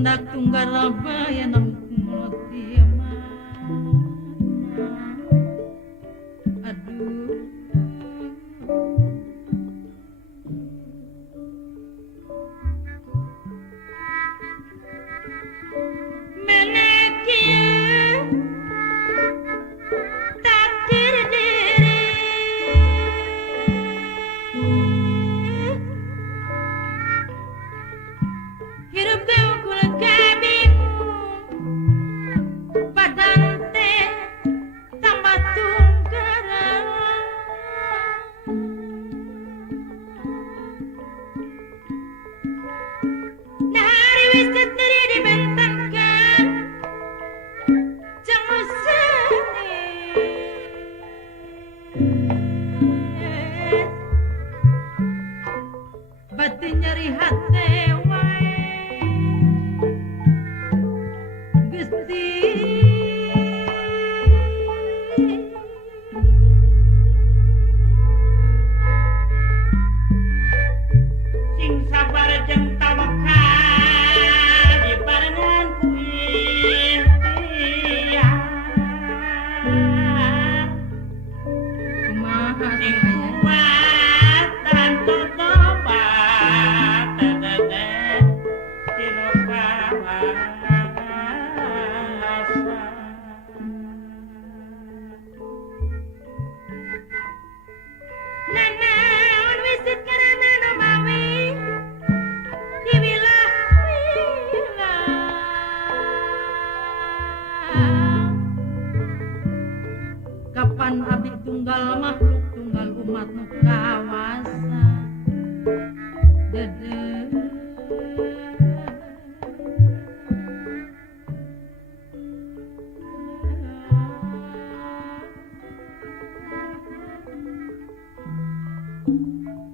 Pendak tunggal abaya namun aduh menekia takdir diri hidup kau kabingung badan teh tambah tunggaran nah hari wisat dari dibentangkan jangan seni batin nyeri hati Gusti sing sabar jeung tawakal di barengan ku ikhtiar kumaha sing kuat dan tobat teteh tinu Nanaon wisit karana nu mawi dibilah-bilah kapan abdi tunggal makhluk tunggal umat nu kawasa dedeh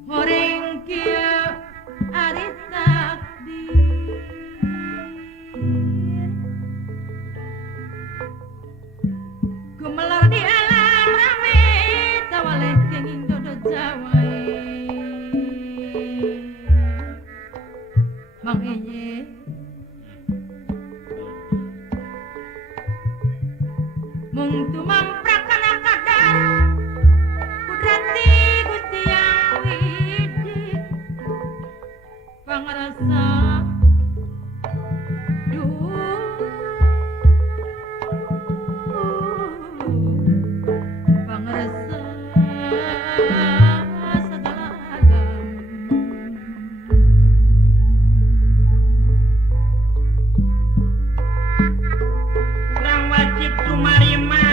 Horeng kieu ari takdir gumelar di alam rame tawaleh kenging dodo jawai Mang Enye mung tumang prakana kadar kudrati Gusti yang widi pangarasa pangarasa segala alam urang wajib tumarima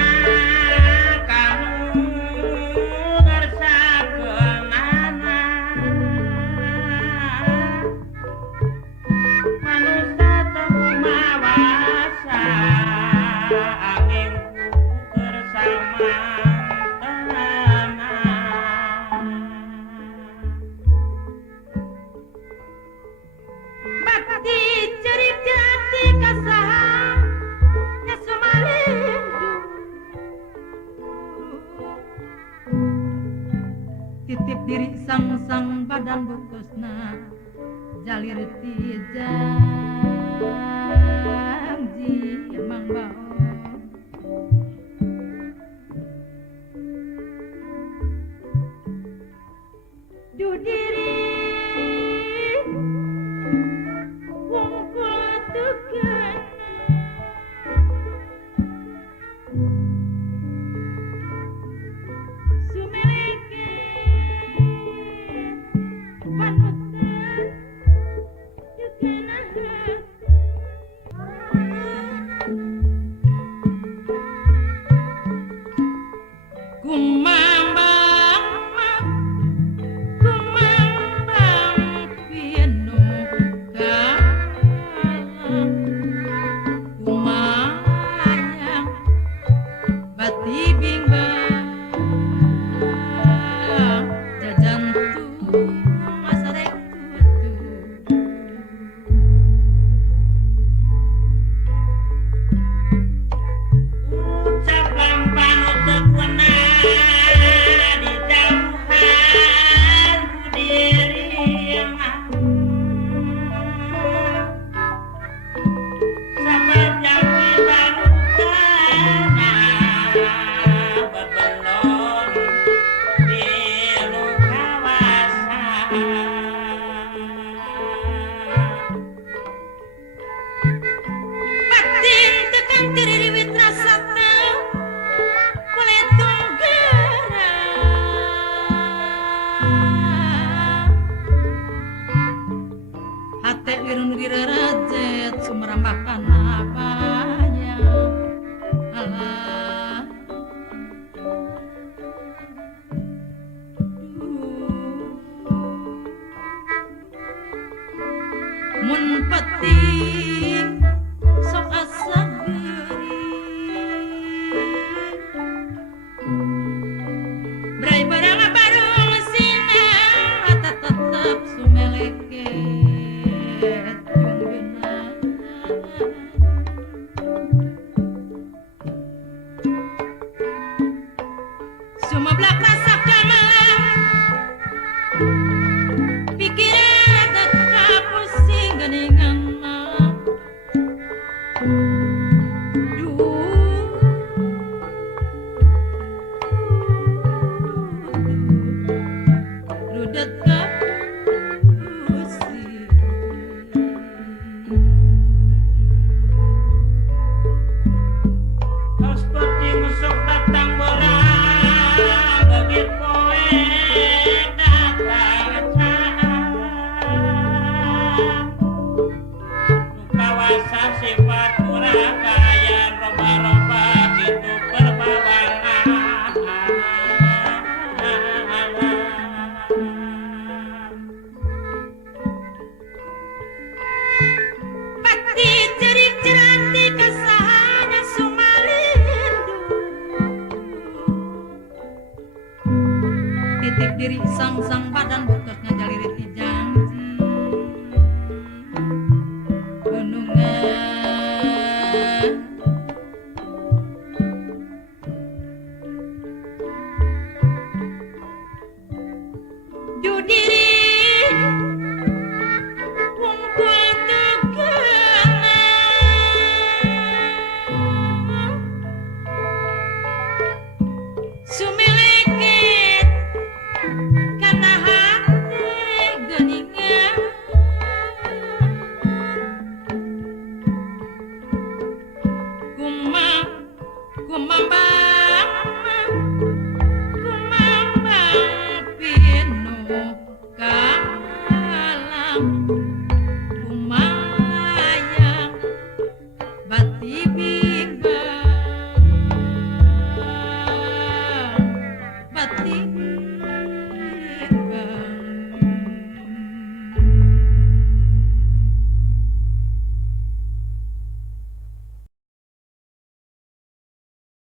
kanu ngarsakeunana manusia termawasa angin bersama bakti cerik jati kasaha nya sumalindu titip diri sang badan bungkusna jalir ti janji emang baon du diri wongkul tukeun sumeleke panutan tukeun kumambang kumambang sang badan butosnya jalirit di janji gunungan Judiri Wungkul tegelan Sumilikit Karena hati geningan Kumang Kumambang Kumambang Pinu Kalam